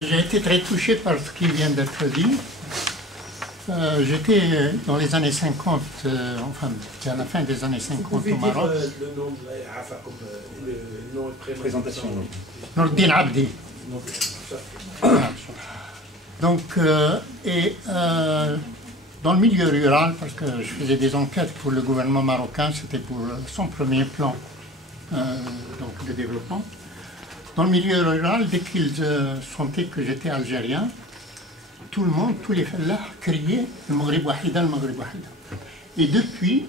J'ai été très touché par ce qui vient d'être dit. J'étais dans les années 50, enfin, à la fin des années 50 au Maroc. Le nom de la AFA comme le nom et présentation. Nourdine Abdi. Donc, dans le milieu rural, parce que je faisais des enquêtes pour le gouvernement marocain, c'était pour son premier plan donc de développement. Dans le milieu rural, dès qu'ils sentaient que j'étais algérien, tout le monde, tous les fellahs criaient « le Maghreb wahida, le Maghreb wahida ». Et depuis,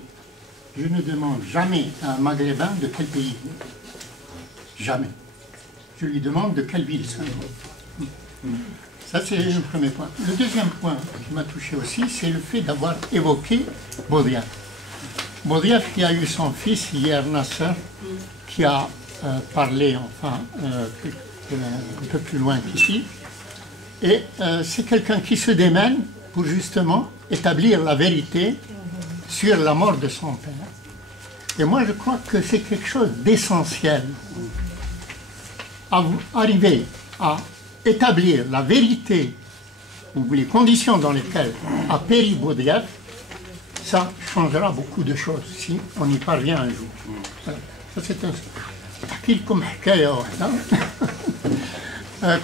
je ne demande jamais à un Maghrébin de quel pays il est. Jamais. Je lui demande de quelle ville c'est. Ça, c'est le premier point. Le deuxième point qui m'a touché aussi, c'est le fait d'avoir évoqué Boudiaf. Boudiaf qui a eu son fils hier, Nasser, qui a parlé, enfin, un peu plus loin qu'ici. Et c'est quelqu'un qui se démène pour justement établir la vérité sur la mort de son père. Et moi, je crois que c'est quelque chose d'essentiel. Arriver à établir la vérité ou les conditions dans lesquelles a péri Boudiaf, ça changera beaucoup de choses si on y parvient un jour. Ça, c'est un... أحكي لكم حكاية واحدة.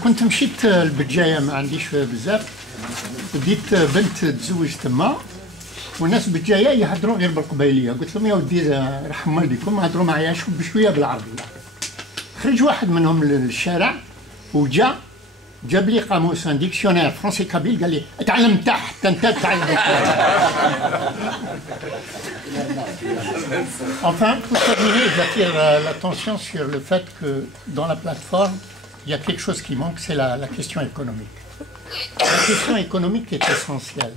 كنت مشيت لبجاية ما عنديش بزاف، بديت بنت تزوج تما والناس بجاية يهضروا غير بالقبايلية، قلت لهم يا ودي رحم والديكم هضروا معايا بشوية بالعربية. خرج واحد منهم للشارع وجا جاب لي قاموس ان ديكسيونير فرونسي كابيل قال لي اتعلم تاع حتى انت تتعلم. Enfin, pour terminer, j'attire l'attention sur le fait que dans la plateforme, il y a quelque chose qui manque, c'est la question économique. La question économique est essentielle.